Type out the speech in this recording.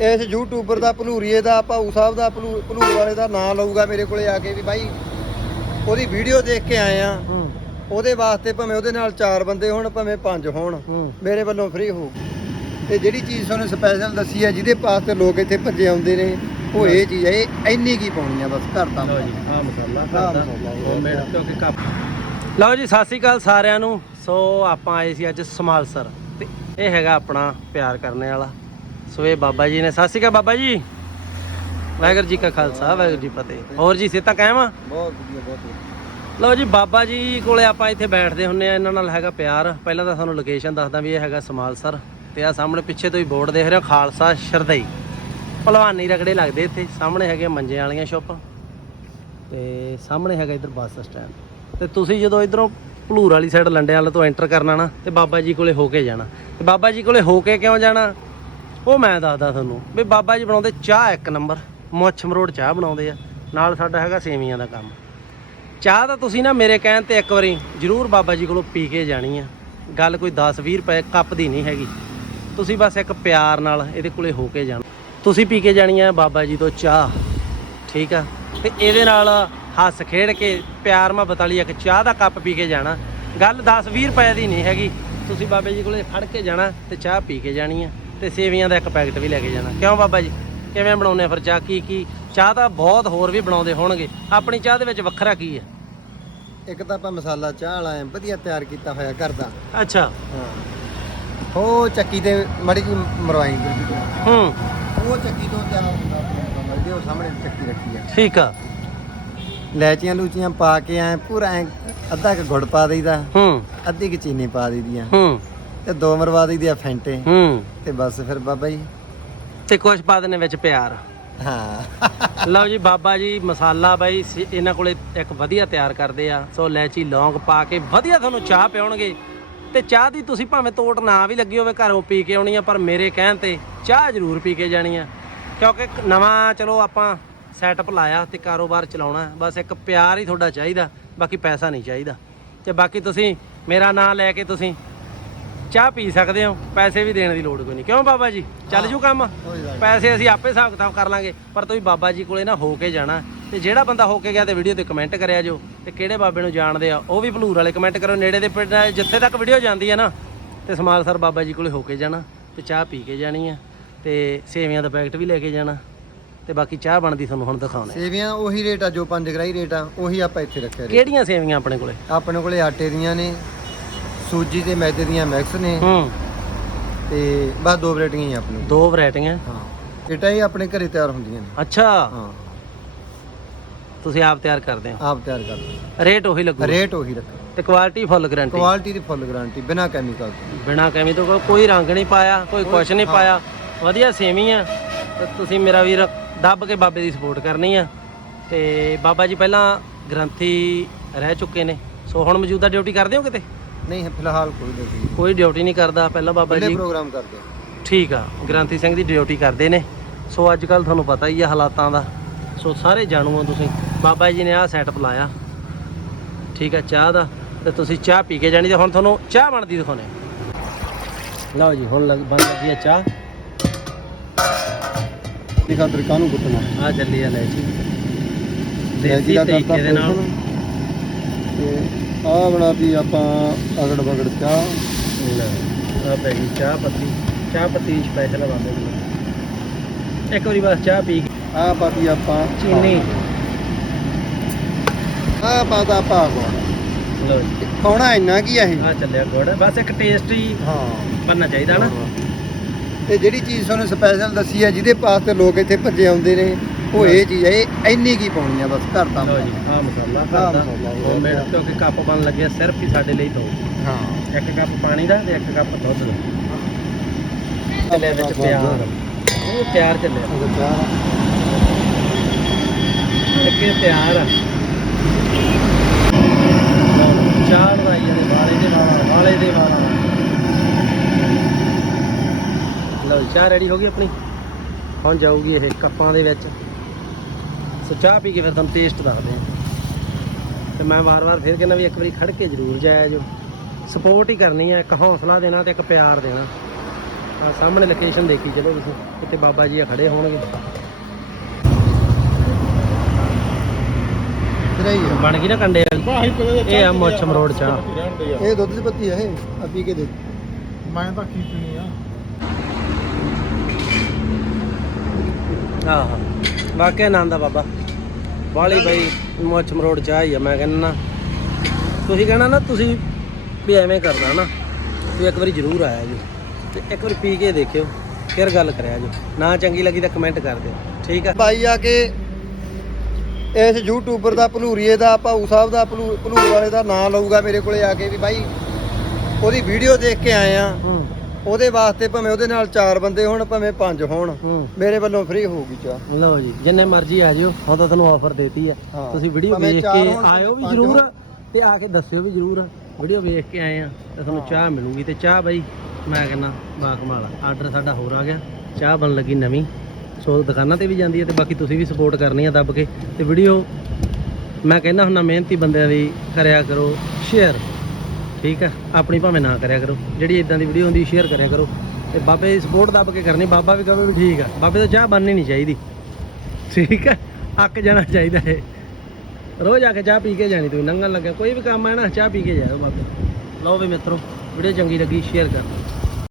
ਇਸ ਯੂਟਿਊਬਰ ਦਾ ਭਲੂਰੀਏ ਦਾ ਭਾਊ ਸਾਹਿਬ ਦਾ ਭਲੂ ਭਲੂਰ ਵਾਲੇ ਦਾ ਨਾਂ ਲਊਗਾ ਮੇਰੇ ਕੋਲੇ ਆ ਕੇ ਵੀ ਬਾਈ। ਉਹਦੀ ਵੀਡੀਓ ਦੇਖ ਕੇ ਆਏ ਆ। ਹੂੰ। ਉਹਦੇ ਵਾਸਤੇ ਭਾਵੇਂ ਉਹਦੇ ਨਾਲ ਚਾਰ ਬੰਦੇ ਹੋਣ ਭਾਵੇਂ ਪੰਜ ਹੋਣ ਮੇਰੇ ਵੱਲੋਂ ਫ੍ਰੀ ਹੋ ਤੇ ਜਿਹੜੀ ਚੀਜ਼ ਤੁਹਾਨੂੰ ਸਪੈਸ਼ਲ ਦੱਸੀ ਹੈ ਜਿਹਦੇ ਪਾਸ ਤੇ ਲੋਕ ਇੱਥੇ ਭੱਜੇ ਆਉਂਦੇ ਨੇ ਉਹ ਇਹ ਚੀਜ਼ ਹੈ ਇਹ ਇੰਨੀ ਕੀ ਪਾਉਣੀ ਆ ਬਸ ਘਰ ਤਾਂ ਲਓ ਜੀ ਆ ਮਸਾਲਾ। ਆਹ ਘਰ ਦਾ ਕੱਪ ਲਓ ਜੀ ਸਤਿ ਸ਼੍ਰੀ ਅਕਾਲ ਸਾਰਿਆਂ ਨੂੰ। ਸੋ ਆਪਾਂ ਆਏ ਸੀ ਅੱਜ ਸਮਾਲਸਰ। ਤੇ ਇਹ ਹੈਗਾ ਆਪਣਾ ਪਿਆਰ ਕਰਨੇ ਵਾਲਾ। ਸੋ ਇਹ ਬਾਬਾ ਜੀ ਨੇ ਸਤਿ ਸ਼੍ਰੀ ਅਕਾਲ ਬਾਬਾ ਜੀ। ਵਾਹਿਗੁਰੂ ਜੀ ਕਾ ਖਾਲਸਾ ਵਾਹਿਗੁਰੂ ਜੀ ਫਤਿਹ। ਹੋਰ ਜੀ ਸਿਹਤਾਂ ਕਾਇਮ ਆ? ਬਹੁਤ ਵਧੀਆ ਬਹੁਤ ਵਧੀਆ। ਲਓ ਜੀ ਬਾਬਾ ਜੀ ਕੋਲੇ ਆਪਾਂ ਇੱਥੇ ਬੈਠਦੇ ਹੁੰਨੇ ਆ ਇਹਨਾਂ ਨਾਲ ਹੈਗਾ ਪਿਆਰ। ਪਹਿਲਾਂ ਤਾਂ ਤੁਹਾਨੂੰ ਲੋਕੇਸ਼ਨ ਦੱਸਦਾ ਵੀ ਇਹ ਹੈਗਾ ਸਮਾਲਸਰ ਤੇ ਆ ਸਾਹਮਣੇ ਪਿੱਛੇ ਤੋਂ ਹੀ ਬੋਰਡ ਦੇਖ ਰਹੇ ਹੋ ਖਾਲਸਾ ਸ਼ਰਦਈ ਭਲਵਾਨੀ ਰਗੜੇ ਲੱਗਦੇ ਇੱਥੇ ਸਾਹਮਣੇ ਹੈਗੇ ਮੰਜੇ ਵਾਲੀਆਂ ਸ਼ਾਪਾਂ। ਤੇ ਸਾਹਮਣੇ ਹੈਗਾ ਇੱਧਰ ਬੱਸ ਸਟੈਂਡ। ਤੇ ਤੁਸੀਂ ਜਦੋਂ ਇਧਰੋਂ ਭਲੂਰ ਵਾਲੀ ਸਾਈਡ ਲੰਡਿਆਂ ਵਾਲੇ ਤੋਂ ਐਂਟਰ ਕਰਨਾ ਨਾ ਤੇ ਬਾਬਾ ਜੀ ਕੋਲੇ ਹੋ ਕੇ ਜਾਣਾ। ਤੇ ਬਾਬਾ ਜੀ ਕੋਲੇ ਹੋ ਕੇ ਕਿਉਂ ਜਾਣਾ? ਉਹ ਮੈਂ ਦੱਸਦਾ ਤੁਹਾਨੂੰ ਵੀ ਬਾਬਾ ਜੀ ਬਣਾਉਂਦੇ ਚਾਹ ਇੱਕ ਨੰਬਰ, ਮੁੱਛ ਮਰੋੜ ਚਾਹ ਬਣਾਉਂਦੇ ਆ। ਨਾਲ ਸਾਡਾ ਹੈਗਾ ਸੇਵੀਆਂ ਦਾ ਕੰਮ। ਚਾਹ ਤਾਂ ਤੁਸੀਂ ਨਾ ਮੇਰੇ ਕਹਿਣ ਤੇ ਇੱਕ ਵਾਰੀ ਜਰੂਰ ਬਾਬਾ ਜੀ ਕੋਲੋਂ ਪੀ ਕੇ ਜਾਣੀ ਆ। ਗੱਲ ਕੋਈ 10 20 ਰੁਪਏ ਕੱਪ ਦੀ ਨਹੀਂ ਹੈਗੀ। ਤੁਸੀਂ ਬਸ ਇੱਕ ਪਿਆਰ ਨਾਲ ਇਹਦੇ ਕੋਲੇ ਹੋ ਕੇ ਜਾਣਾ। ਤੁਸੀਂ ਪੀ ਕੇ ਜਾਣੀ ਆ ਬਾਬਾ ਜੀ ਤੋਂ ਚਾਹ। ਠੀਕ ਆ? ਤੇ ਇਹਦੇ ਨਾਲ ਹੱਸ ਖੇਡ ਕੇ ਪਿਆਰ ਮੁਹੱਬਤ ਵਾਲੀ ਇੱਕ ਚਾਹ ਦਾ ਕੱਪ ਪੀ ਕੇ ਜਾਣਾ। ਗੱਲ 10 20 ਰੁਪਏ ਦੀ ਨਹੀਂ ਹੈਗੀ। ਤੁਸੀਂ ਬਾਬੇ ਜੀ ਕੋਲੇ ਫੜ ਕੇ ਜਾਣਾ ਤੇ ਚਾਹ ਪੀ ਕੇ ਜਾਣੀ ਆ। ਤੇ ਸੇਵੀਆਂ ਦਾ ਇੱਕ ਪੈਕਟ ਵੀ ਲੈ ਕੇ ਜਾਣਾ। ਕਿਉਂ ਬਾਬਾ ਜੀ? ਕਿਵੇਂ ਬਣਾਉਂਦੇ ਆ ਫਿਰ? ਚਾਹ ਕੀ ਕੀ? ਚਾਹ ਤਾਂ ਬਹੁਤ ਹੋਰ ਵੀ ਬਣਾਉਂਦੇ ਹੋਣਗੇ। ਆਪਣੀ ਚਾਹ ਦੇ ਵਿੱਚ ਵੱਖਰਾ ਕੀ ਹੈ ਇੱਕ ਤਾਂ ਆਪਾਂ ਮਸਾਲਾ ਚਾਹ ਵਾਲਾ ਐ ਵਧੀਆ ਤਿਆਰ ਕੀਤਾ ਹੋਇਆ ਘਰ ਦਾ। ਅੱਛਾ। ਹਾਂ। ਉਹ ਚੱਕੀ ਤੇ ਮੜੀ ਜੀ ਮਰਵਾਈ ਹੂੰ। ਉਹ ਚੱਕੀ ਤੋਂ ਤਿਆਰ ਹੁੰਦਾ ਜਿਹਦੇ ਉਹ ਸਾਹਮਣੇ ਚੱਕੀ ਰੱਖੀ ਆ। ਠੀਕ ਆ। ਲੈਚੀਆਂ ਲੂਚੀਆਂ ਪਾ ਕੇ ਐ ਪੂਰਾ ਐ ਅੱਧਾ ਕੁ ਗੁੜ ਪਾ ਦਈਦਾ। ਹੂੰ। ਅੱਧੀ ਕੁ ਚੀਨੀ ਪਾ ਦਈਦੀਆਂ। ਹੂੰ। ਤੇ ਦੋ ਮਰਵਾ ਦਈਦੀ ਆ ਫੈਂਟੇ। ਹੂੰ। ਤੇ ਬਸ ਫਿਰ ਬਾਬਾ ਜੀ। ਤੇ ਕੁਝ ਪਾ ਦੇਣੇ ਵਿੱਚ ਪਿਆਰ। ਹਾਂ। ਲਓ ਜੀ ਬਾਬਾ ਜੀ ਮਸਾਲਾ ਬਾਈ ਸ- ਇਹਨਾਂ ਕੋਲੇ ਇੱਕ ਵਧੀਆ ਤਿਆਰ ਕਰਦੇ ਆ। ਸੋ ਲੈਚੀ ਲੌਂਗ ਪਾ ਕੇ ਵਧੀਆ ਤੁਹਾਨੂੰ ਚਾਹ ਪਿਉਣਗੇ ਤੇ ਚਾਹ ਦੀ ਤੁਸੀਂ ਭਾਵੇਂ ਤੋੜ ਨਾ ਵੀ ਲੱਗੀ ਹੋਵੇ ਘਰੋਂ ਪੀ ਕੇ ਆਉਣੀ ਆ ਪਰ ਮੇਰੇ ਕਹਿਣ ਤੇ ਚਾਹ ਜ਼ਰੂਰ ਪੀ ਕੇ ਜਾਣੀ ਆ। ਕਿਉਂਕਿ ਇੱਕ ਨਵਾਂ ਚਲੋ ਆਪਾਂ ਸੈਟਅਪ ਲਾਇਆ ਤੇ ਕਾਰੋਬਾਰ ਚਲਾਉਣਾ ਬਸ ਇੱਕ ਪਿਆਰ ਹੀ ਤੁਹਾਡਾ ਚਾਹੀਦਾ ਬਾਕੀ ਪੈਸਾ ਨਹੀਂ ਚਾਹੀਦਾ। ਤੇ ਬਾਕੀ ਤੁਸੀਂ ਮੇਰਾ ਨਾਮ ਲੈ ਕੇ ਤੁਸੀਂ ਚਾਹ ਪੀ ਸਕਦੇ ਹੋ ਪੈਸੇ ਵੀ ਦੇਣ ਦੀ ਲੋੜ ਕੋਈ ਨਹੀਂ। ਕਿਉਂ ਬਾਬਾ ਜੀ? ਚੱਲ ਜੂ ਕੰਮ। ਪੈਸੇ ਅਸੀਂ ਆਪੇ ਹਿਸਾਬ ਕਿਤਾਬ ਕਰ ਲਾਂਗੇ ਪਰ ਤੁਸੀਂ ਬਾਬਾ ਜੀ ਕੋਲੇ ਨਾ ਹੋ ਕੇ ਜਾਣਾ। ਤੇ ਜਿਹੜਾ ਬੰਦਾ ਹੋ ਕੇ ਗਿਆ ਤੇ ਵੀਡੀਓ ਤੇ ਕਮੈਂਟ ਕਰਿਆ ਜੋ ਤੇ ਕਿਹੜੇ ਬਾਬੇ ਨੂੰ ਜਾਣਦੇ ਆ ਉਹ ਵੀ ਭਲੂਰ ਵਾਲੇ ਕਮੈਂਟ ਕਰੋ। ਨੇੜੇ ਦੇ ਪਿੰਡ ਜਿੱਥੇ ਤੱਕ ਵੀਡੀਓ ਜਾਂਦੀ ਹੈ ਨਾ ਤੇ ਸਮਾਲ ਸਰ ਬਾਬਾ ਜੀ ਕੋਲੇ ਹੋ ਕੇ ਜਾਣਾ ਤੇ ਚਾਹ ਪੀ ਕੇ ਜਾਣੀ ਆ ਤੇ ਸੇਵੀਆਂ ਦਾ ਪੈਕਟ ਵੀ ਲੈ ਕੇ ਜਾਣਾ ਤੇ ਬਾਕੀ ਚਾਹ ਬਣਦੀ ਤੁਹਾਨੂੰ ਹੁਣ ਦਿਖਾਉਣੇ ਸੇਵੀਆਂ ਉਹੀ ਰੇਟ ਆ ਜੋ ਪੰਜ ਗਰਾਈ ਰੇਟ ਆ ਉਹੀ ਆਪਾਂ ਇੱਥੇ ਰੱਖਿਆ ਕਿਹੜੀਆਂ ਸੇਵੀਆਂ ਆਪਣੇ ਕੋਲੇ? ਆਪਣੇ ਕੋਲੇ ਆਟੇ ਦੀਆਂ ਨੇ ਸੂਜੀ ਤੇ ਮੈਦੇ ਦੀਆਂ ਮਿਕਸ ਨੇ। ਹੂੰ। ਤੇ ਬਸ ਦੋ ਵੈਰਾਈਟੀਆਂ ਹੀ ਆਪਣੇ। ਦੋ ਵੈਰਾਈਟੀਆਂ? ਹਾਂ। ਇਟਾ ਹੀ ਆਪਣੇ ਘਰੇ ਤਿਆਰ ਹੁੰਦੀਆਂ ਨੇ। ਅੱਛਾ। ਹਾਂ। ਤੁਸੀਂ ਆਪ ਤਿਆਰ ਕਰਦੇ ਹੋ? ਆਪ ਤਿਆਰ ਕਰਦੇ ਰੇਟ ਉਹੀ ਲੱਗੂ? ਰੇਟ ਉਹੀ ਰੱਖੋ। ਤੇ ਕੁਆਲਿਟੀ ਫੁੱਲ ਗਾਰੰਟੀ ਕੁਆਲਿਟੀ ਦੀ ਫੁੱਲ ਗਾਰੰਟੀ ਬਿਨਾ ਕੈਮੀਕਲ ਤੋਂ। ਬਿਨਾ ਕੈਮੀਕਲ ਤੋਂ ਕੋਈ ਰੰਗ ਨਹੀਂ ਪਾਇਆ ਕੋਈ ਕੁਛ ਨਹੀਂ ਪਾਇਆ। ਵਧੀਆ ਸੇਵੀ ਆ। ਤੇ ਤੁਸੀਂ ਮੇਰਾ ਵੀਰ ਦੱਬ ਕੇ ਬਾਬੇ ਦੀ ਸਪੋਰਟ ਕਰਨੀ ਆ। ਤੇ ਬਾਬਾ ਜੀ ਪਹਿਲਾਂ ਗ੍ਰੰਥੀ ਰਹਿ ਚੁੱਕੇ ਨੇ। ਸੋ ਹੁਣ ਮੌਜੂਦਾ ਡਿਊਟੀ ਕਰਦੇ ਹੋ ਕਿਤੇ? ਨਹੀਂ ਫਿਲਹਾਲ ਕੋਈ ਨਹੀਂ ਕੋਈ ਡਿਊਟੀ ਨਹੀਂ ਕਰਦਾ ਪਹਿਲਾਂ ਬਾਬਾ ਪਹਿਲੇ ਜੀ? ਪ੍ਰੋਗਰਾਮ ਕਰਦੇ। ਠੀਕ ਆ ਗ੍ਰੰਥੀ ਸਿੰਘ ਦੀ ਡਿਊਟੀ ਕਰਦੇ ਨੇ। ਸੋ ਅੱਜ ਕੱਲ ਤੁਹਾਨੂੰ ਪਤਾ ਹੀ ਆ ਹਾਲਾਤਾਂ ਦਾ। ਸੋ ਸਾਰੇ ਜਾਣੂ ਆ ਤੁਸੀਂ। ਬਾਬਾ ਜੀ ਨੇ ਆਹ ਸੈਟਅਪ ਲਾਇਆ। ਠੀਕ ਆ ਚਾਹ ਦਾ। ਤੇ ਤੁਸੀਂ ਚਾਹ ਪੀ ਕੇ ਜਾਣੀ ਤੇ ਹੁਣ ਤੁਹਾਨੂੰ ਚਾਹ ਬਣਦੀ ਦਿਖਾਉਣੇ ਲਓ ਜੀ ਹੁਣ ਲੱਗ ਬਣ ਲੱਗੀ ਆ ਚਾਹ। ਇਹ ਖਾਤਰ ਕਾਹਨੂੰ ਕੁੱਟਣਾ? ਆ ਚੱਲੀ ਆ ਲੈ ਜੀ। ਦੇਸੀ ਜੀ ਦਾ ਤਰੀਕੇ ਦੇ ਨਾਲ। ਤੇ ਆਹ ਬਣਾਤੀ ਆਪਾਂ ਅਗੜ ਬਗੜ ਚਾਹ ਆ ਪੈ ਗਈ ਚਾਹ ਪੱਤੀ। ਚਾਹ ਪੱਤੀ ਸਪੈਸ਼ਲ ਬਾਬੇ ਦੀ ਇੱਕ ਵਾਰੀ ਬਸ ਚਾਹ ਪੀ ਕੇ। ਆਹ ਪਾਤੀ ਆਪਾਂ ਚੀਨੀ। ਆਹ ਪਾਤਾ ਆਪਾਂ ਗੁੜ। ਜੀ। ਪਾਉਣਾ ਇੰਨਾ ਕੀ ਆ ਇਹ? ਆ ਚੱਲਿਆ ਗੁੜ। ਬਸ ਇੱਕ ਟੇਸਟ ਹੀ ਹਾਂ। ਬਣਨਾ ਚਾਹੀਦਾ ਨਾ। ਤੇ ਜਿਹੜੀ ਚੀਜ਼ ਤੁਹਾਨੂੰ ਸਪੈਸ਼ਲ ਦੱਸੀ ਹੈ ਜਿਹਦੇ ਪਾਸ ਤੇ ਲੋਕ ਇੱਥੇ ਭੱਜੇ ਆਉਂਦੇ ਨੇ ਉਹ ਇਹ ਚੀਜ਼ ਹੈ ਇਹ ਇੰਨੀ ਕੀ ਪਾਉਣੀ ਆ ਬਸ ਘਰ ਤਾਂ ਲਓ ਜੀ ਆ ਮਸਾਲਾ। ਆਹ ਘਰ ਦਾ। ਹੋਮਮੇਡ। ਕਿਉਂਕਿ ਕੱਪ ਬਣ ਲੱਗਿਆ ਸਿਰਫ ਹੀ ਸਾਡੇ ਲਈ ਹਾਂ। ਇੱਕ ਕੱਪ ਪਾਣੀ ਦਾ ਤੇ ਇੱਕ ਕੱਪ ਦੁੱਧ ਦਾ। ਚੱਲਿਆ ਵਿੱਚ ਪਿਆਰ ਉਹ ਪਿਆਰ ਚੱਲਿਆ। ਉਹਦਾ ਚਾਹ ਅੱਗੇ ਪਿਆਰ ਆ। ਚਾਰ ਦਾ ਵਾਲੇ ਦੇ ਵਾਲਾ ਵਾਲੇ ਦੇ ਵਾਲਾ ਲਓ ਚਾਹ ਰੈਡੀ ਹੋ ਗਈ ਆਪਣੀ? ਹੁਣ ਜਾਊਗੀ ਇਹ ਕੱਪਾਂ ਦੇ ਵਿੱਚ। ਸੋ ਚਾਹ ਪੀ ਕੇ ਫਿਰ ਤੁਹਾਨੂੰ ਟੇਸਟ ਦੱਸਦੇ ਹਾਂ। ਤੇ ਮੈਂ ਵਾਰ-ਵਾਰ ਫਿਰ ਕਹਿੰਦਾ ਵੀ ਇੱਕ ਵਾਰੀ ਖੜ ਕੇ ਜ਼ਰੂਰ ਜਾਇਆ ਜੋ। ਸਪੋਰਟ ਹੀ ਕਰਨੀ ਹੈ ਇੱਕ ਹੌਸਲਾ ਦੇਣਾ ਤੇ ਇੱਕ ਪਿਆਰ ਦੇਣਾ। ਆ ਸਾਹਮਣੇ ਲੋਕੇਸ਼ਨ ਦੇਖੀ ਚਲੋ ਤੁਸੀਂ ਕਿਤੇ ਬਾਬਾ ਜੀ ਖੜੇ ਹੋਣਗੇ। ਤੇਰਾ ਹੀ ਆ। ਬਣ ਗਈ ਨਾ ਕੰਡੇ ਵਾਲੀ? ਇਹ ਆ ਮੁੱਛਮ ਰੋਡ ਚਾ ਇਹ ਦੁੱਧ ਦੀ ਪੱਤੀ ਆ ਇਹ ਆ ਪੀ ਕੇ ਦੇ। ਮੈਂ ਤਾਂ ਕੀ ਪੀਣੀ ਆ। ਆਹ। ਵਾਕਿਆ ਆਨੰਦ ਆ ਬਾਬਾ। ਬਾਲੀ ਬਾਈ ਮੁੱਛਮ ਰੋਡ ਚਾਹ ਆ ਮੈਂ ਕਹਿੰਦਾ ਨਾ ਤੁਸੀਂ ਕਹਿਣਾ ਨਾ ਤੁਸੀਂ ਵੀ ਐਵੇਂ ਕਰਦਾ ਨਾ ਤੁਸੀਂ ਇੱਕ ਵਾਰੀ ਜ਼ਰੂਰ ਆਇਆ ਜੀ ਤੇ ਇੱਕ ਵਾਰੀ ਪੀ ਕੇ ਦੇਖਿਓ ਫਿਰ ਗੱਲ ਕਰਿਆ ਜੀ। ਨਾ ਚੰਗੀ ਲੱਗੀ ਤਾਂ ਕਮੈਂਟ ਕਰ ਦਿਓ ਠੀਕ ਆ? ਬਾਈ ਆ ਕੇ ਇਸ ਯੂਟਿਊਬਰ ਦਾ ਭਲੂਰੀਏ ਦਾ ਭਾਊ ਸਾਹਿਬ ਦਾ ਭਲੂ ਭਲੂਰ ਵਾਲੇ ਦਾ ਨਾਂ ਲਊਗਾ ਮੇਰੇ ਕੋਲੇ ਆ ਕੇ ਵੀ ਬਾਈ ਉਹਦੀ ਵੀਡੀਓ ਦੇਖ ਕੇ ਆਏ ਆ। ਹੂੰ। ਉਹਦੇ ਵਾਸਤੇ ਭਾਵੇਂ ਉਹਦੇ ਨਾਲ ਚਾਰ ਬੰਦੇ ਹੋਣ ਭਾਵੇਂ ਪੰਜ ਹੋਣ ਹੂੰ। ਮੇਰੇ ਵੱਲੋਂ ਫ੍ਰੀ ਹੋਊਗੀ ਚਾਹ। ਲਓ ਜੀ ਜਿੰਨੇ ਮਰਜ਼ੀ ਆ ਜਿਓ ਹੁਣ ਤਾਂ ਤੁਹਾਨੂੰ ਆਫਰ ਦੇਤੀ ਆ। ਹਾਂ। ਤੁਸੀਂ ਵੀਡੀਓ ਭਾਵੇਂ ਵੇਖ ਚਾਰ ਕੇ ਹੋਣ, ਆਇਓ ਵੀ ਪੰਜ ਜ਼ਰੂਰ ਹੋਣ। ਤੇ ਆ ਕੇ ਦੱਸਿਓ ਵੀ ਜ਼ਰੂਰ। ਵੀਡੀਓ ਵੇਖ ਕੇ ਆਏ ਆ ਤੇ ਤੁਹਾਨੂੰ ਹਾਂ। ਚਾਹ ਮਿਲੂਗੀ। ਤੇ ਚਾਹ ਬਾਈ ਮੈਂ ਕਹਿੰਦਾ ਬਾ ਕਮਾਲ ਆਰਡਰ ਸਾਡਾ ਹੋਰ ਆ ਗਿਆ। ਚਾਹ ਬਣ ਲੱਗੀ ਨਵੀਂ। ਸੋ ਦੁਕਾਨਾਂ ਤੇ ਵੀ ਜਾਂਦੀ ਹੈ ਤੇ ਬਾਕੀ ਤੁਸੀਂ ਵੀ ਸਪੋਰਟ ਕਰਨੀ ਆ ਦੱਬ ਕੇ। ਤੇ ਵੀਡੀਓ ਮੈਂ ਕਹਿੰਦਾ ਹੁੰਦਾ ਮਿਹਨਤੀ ਬੰਦਿਆਂ ਦੀ ਕਰਿਆ ਕਰੋ ਸ਼ੇਅਰ ਠੀਕ ਆ? ਆਪਣੀ ਭਾਵੇਂ ਨਾ ਕਰਿਆ ਕਰੋ। ਜਿਹੜੀ ਇਦਾਂ ਦੀ ਵੀਡੀਓ ਹੁੰਦੀ ਸ਼ੇਅਰ ਕਰਿਆ ਕਰੋ। ਤੇ ਬਾਬੇ ਦੀ ਸਪੋਰਟ ਦੱਬ ਕੇ ਕਰਨੀ, ਬਾਬਾ ਵੀ ਕਹੇ ਵੀ ਠੀਕ ਆ। ਬਾਬੇ ਤੋਂ ਚਾਹ ਬਣਨੀ ਨਹੀਂ ਚਾਹੀਦੀ। ਠੀਕ ਆ? ਅੱਕ ਜਾਣਾ ਚਾਹੀਦਾ ਹੈ ਰੋਜ਼ ਆ ਕੇ ਚਾਹ ਪੀ ਕੇ ਜਾਣੀ ਤੂੰ ਲੰਘਣ ਲੱਗਿਆ। ਕੋਈ ਵੀ ਕੰਮ ਹੈ ਨਾ, ਚਾਹ ਪੀ ਕੇ ਜਾਓ ਬਾਬੇ। ਲਓ ਵੀ ਮਿੱਤਰੋ ਵੀਡੀਓ ਚੰਗੀ ਲੱਗੀ ਸ਼ੇਅਰ ਕਰ।